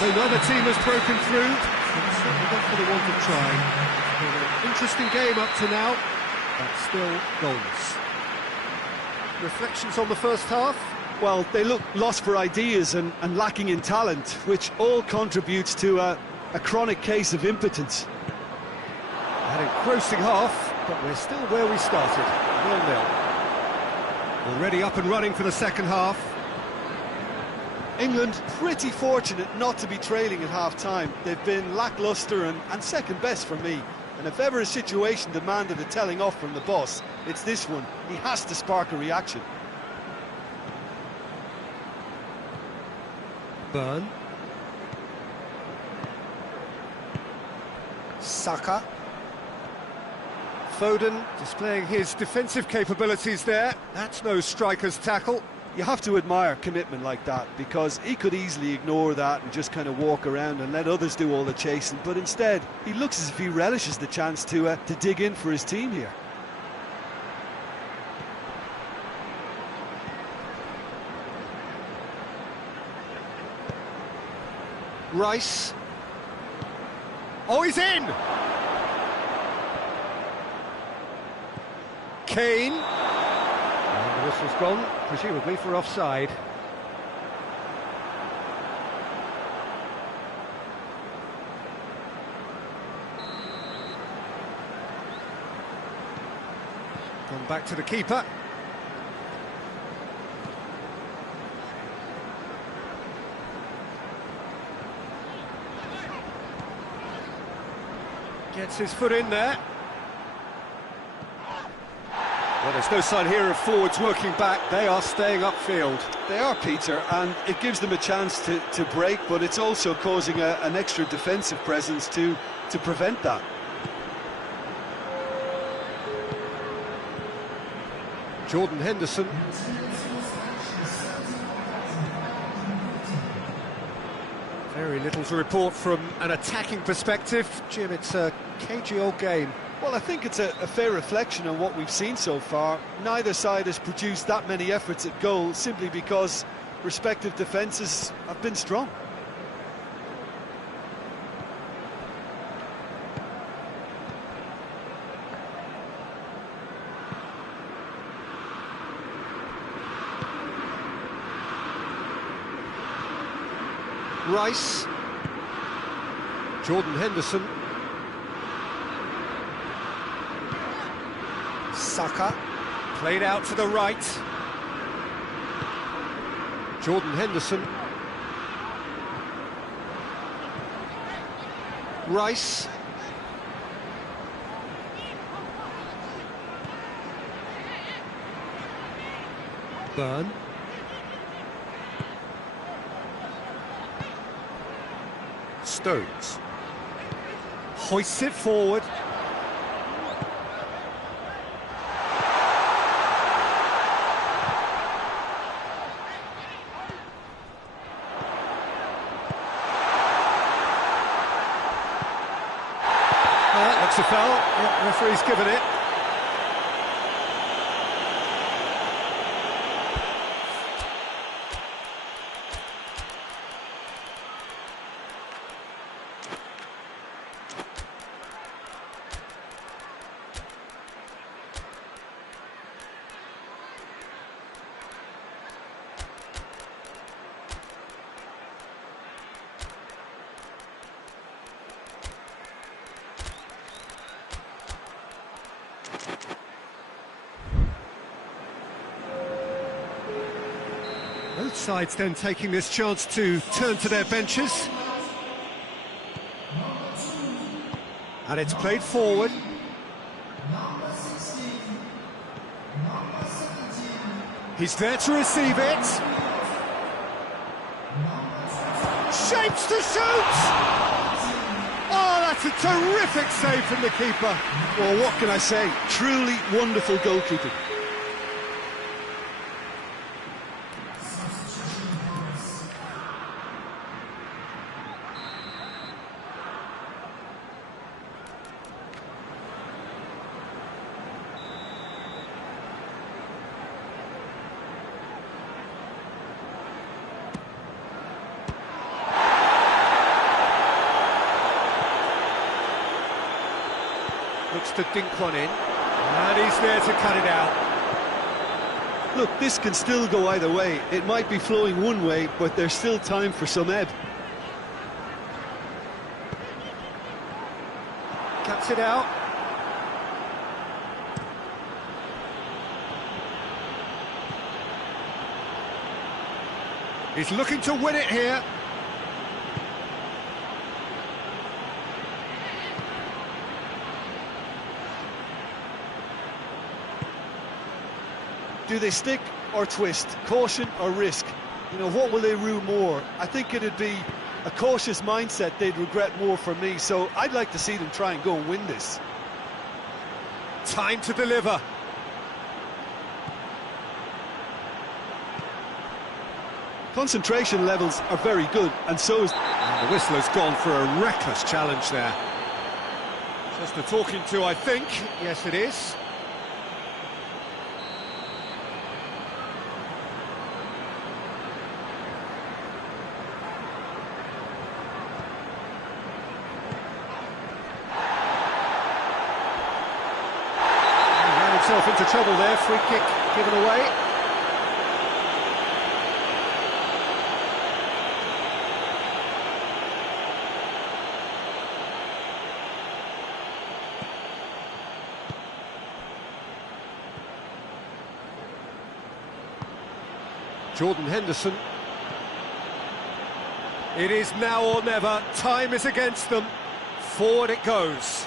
So neither team has broken through. It's certainly not for the want of trying. It's been an interesting game up to now, but still goalless. Reflections on the first half? Well, they look lost for ideas and lacking in talent, which all contributes to a chronic case of impotence. An engrossing half, but we're still where we started, 0-0. Already up and running for the second half. England pretty fortunate not to be trailing at half-time. They've been lacklustre and second best for me. And if ever a situation demanded a telling off from the boss, it's this one. He has to spark a reaction. Burn. Saka. Foden displaying his defensive capabilities there. That's no striker's tackle. You have to admire commitment like that, because he could easily ignore that and just kind of walk around and let others do all the chasing, but instead he looks as if he relishes the chance to dig in for his team here. Rice. Oh, he's in! Kane. And the whistle's gone, presumably for offside. Gone back to the keeper. Gets his foot in there. Well, there's no sign here of forwards working back. They are staying upfield. They are, Peter, and it gives them a chance to break, but it's also causing an extra defensive presence to prevent that. Jordan Henderson. Very little to report from an attacking perspective. Jim, it's a cagey old game. Well, I think it's a fair reflection on what we've seen so far. Neither side has produced that many efforts at goal simply because respective defences have been strong. Rice. Jordan Henderson. Saka. Played out to the right. Jordan Henderson. Rice. Burn. Stones. Hoists it forward. That's a foul. Yeah, referee's given it. Both sides then taking this chance to turn to their benches. And it's played forward. He's there to receive it. Shapes to shoot! Oh, that's a terrific save from the keeper. Well, what can I say? Truly wonderful goalkeeping. Looks to dink one in, and he's there to cut it out. Look, this can still go either way. It might be flowing one way, but there's still time for some ebb. Cuts it out. He's looking to win it here. Do they stick or twist? Caution or risk? You know, what will they rue more? I think it'd be a cautious mindset they'd regret more for me, so I'd like to see them try and go and win this. Time to deliver. Concentration levels are very good, and so is... And the whistle has gone for a reckless challenge there. Just a talking to, I think. Yes, it is. Himself into trouble there, free kick given away. Jordan Henderson. It is now or never, time is against them. Forward it goes.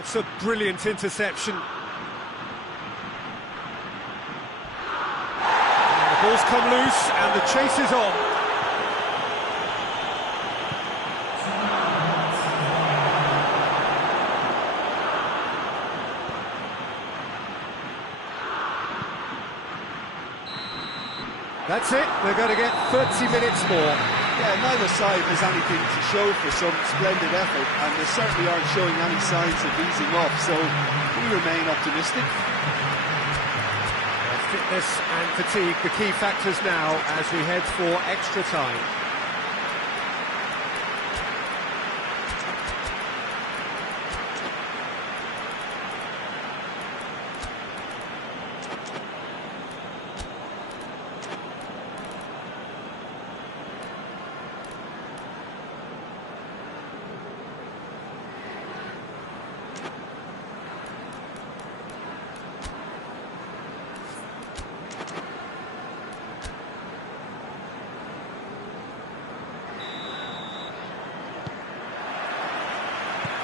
It's a brilliant interception. And the ball's come loose and the chase is on. That's it, they're going to get 30 minutes more. Yeah, neither side has anything to show for some splendid effort, and they certainly aren't showing any signs of easing off, so we remain optimistic. Fitness and fatigue, the key factors now as we head for extra time.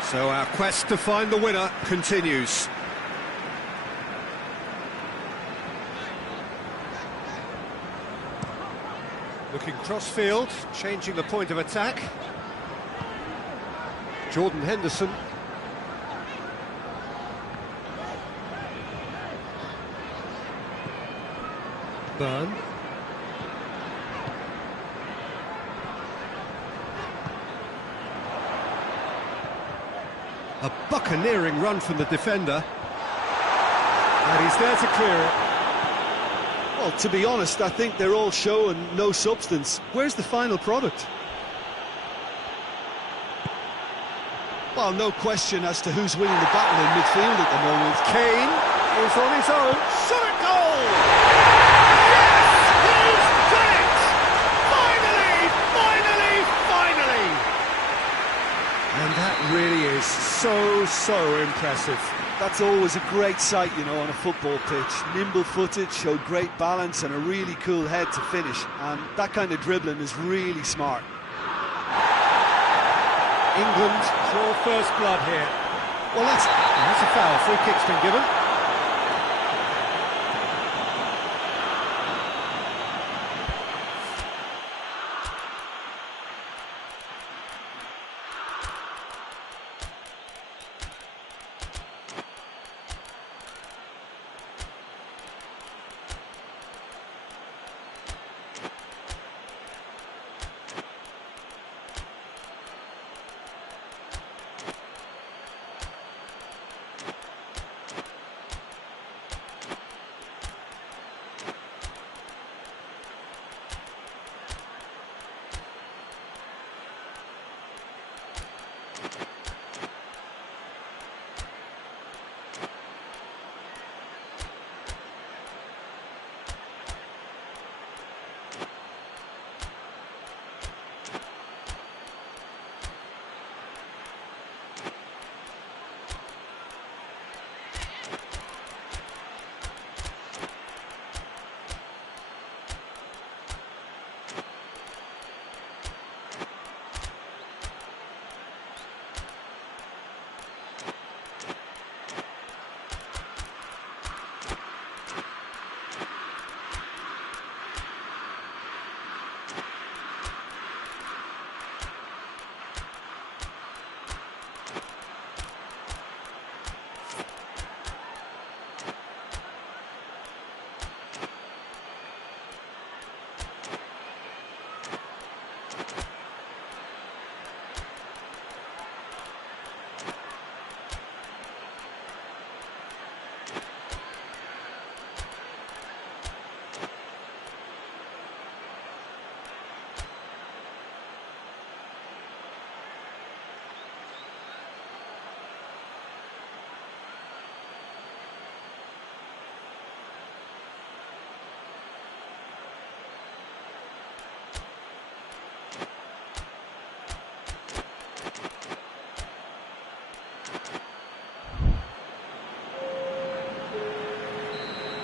So our quest to find the winner continues. Looking cross-field, changing the point of attack. Jordan Henderson. Byrne. A buccaneering run from the defender. And he's there to clear it. Well, to be honest, I think they're all show and no substance. Where's the final product? Well, no question as to who's winning the battle in midfield at the moment. Kane is on his own. Shot at goal! Yes! He's done it! Finally! Finally! Finally! And that really is. So impressive. That's always a great sight, you know, on a football pitch. Nimble-footed, showed great balance and a really cool head to finish. And that kind of dribbling is really smart. England draw first blood here. Well, that's a foul. Free kick's been given.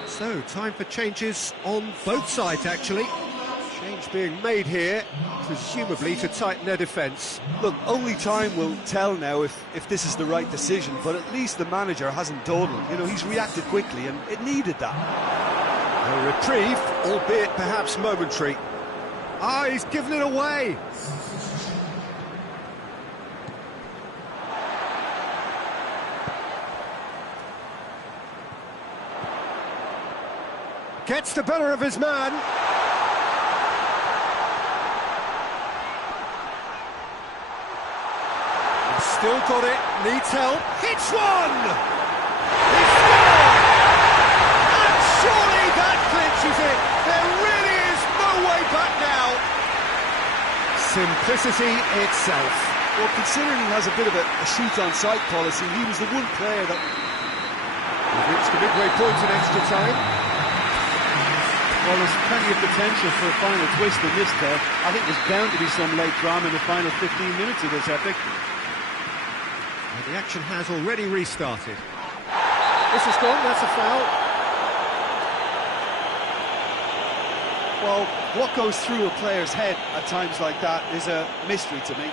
So, time for changes on both sides, actually. Change being made here, presumably to tighten their defence. Look, only time will tell now if this is the right decision, but at least the manager hasn't dawdled. You know, he's reacted quickly, and it needed that. A reprieve, albeit perhaps momentary. Ah, he's given it away! Gets the better of his man. He's still got it, needs help. Hits one! He scored! And surely that clinches it. There really is no way back now. Simplicity itself. Well, considering he has a bit of a shoot-on-sight policy, he was the one player that... We've reached the midway point in extra time. Well, there's plenty of potential for a final twist in this there. I think there's bound to be some late drama in the final 15 minutes of this epic. And the action has already restarted. This is gone, that's a foul. Well, what goes through a player's head at times like that is a mystery to me.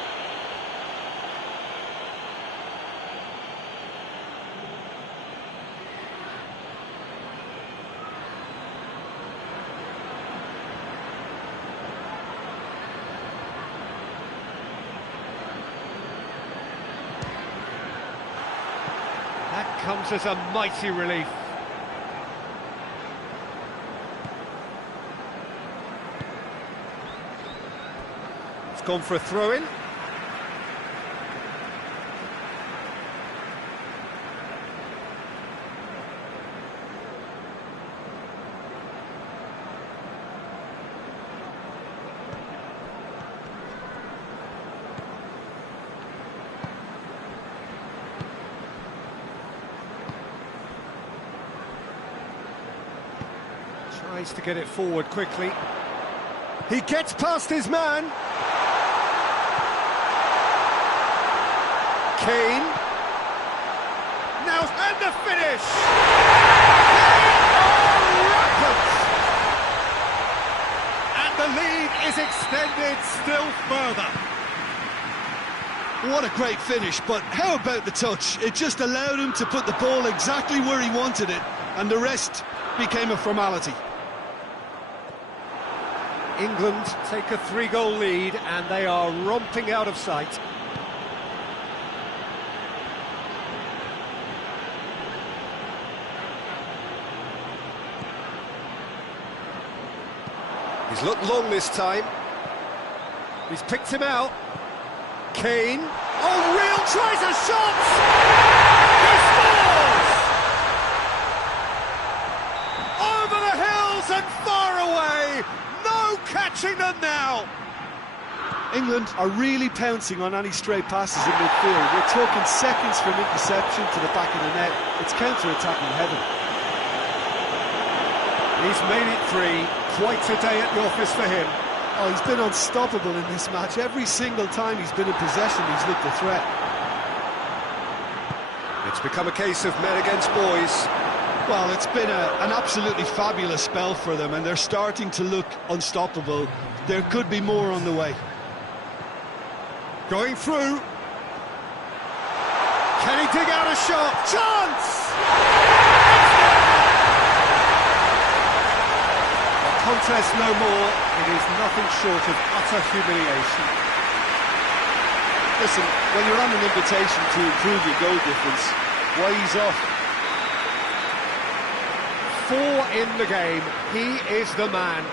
That comes as a mighty relief. It's gone for a throw-in. Tries to get it forward quickly. He gets past his man. Kane. Now, and the finish! And the lead is extended still further. What a great finish, but how about the touch? It just allowed him to put the ball exactly where he wanted it, and the rest became a formality. England take a 3-goal lead, and they are romping out of sight. He's looked long this time. He's picked him out. Kane. Oh, Real tries a shot! He scores! Over the hills and far away! No catching them now! England are really pouncing on any stray passes in midfield. We're talking seconds from interception to the back of the net. It's counter-attacking heaven. He's made it 3. Quite a day at the office for him. Oh, he's been unstoppable in this match. Every single time he's been in possession, he's looked a threat. It's become a case of men against boys. Well, it's been an absolutely fabulous spell for them, and they're starting to look unstoppable. There could be more on the way. Going through. Can he dig out a shot? Chance! Contest no more. It is nothing short of utter humiliation. Listen, when you're on an invitation to improve your goal difference, why he's off? 4 in the game. He is the man.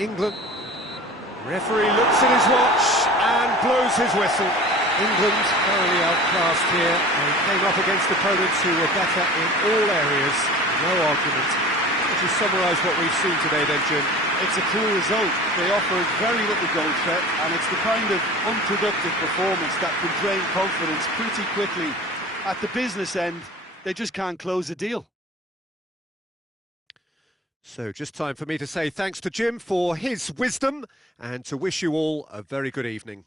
England. Referee looks at his watch and blows his whistle. England thoroughly outclassed here. They came up against opponents who were better in all areas. No argument. Would you summarise what we've seen today then, Jim? It's a poor result. They offered very little goal threat, and it's the kind of unproductive performance that can drain confidence pretty quickly. At the business end, they just can't close a deal. So just time for me to say thanks to Jim for his wisdom and to wish you all a very good evening.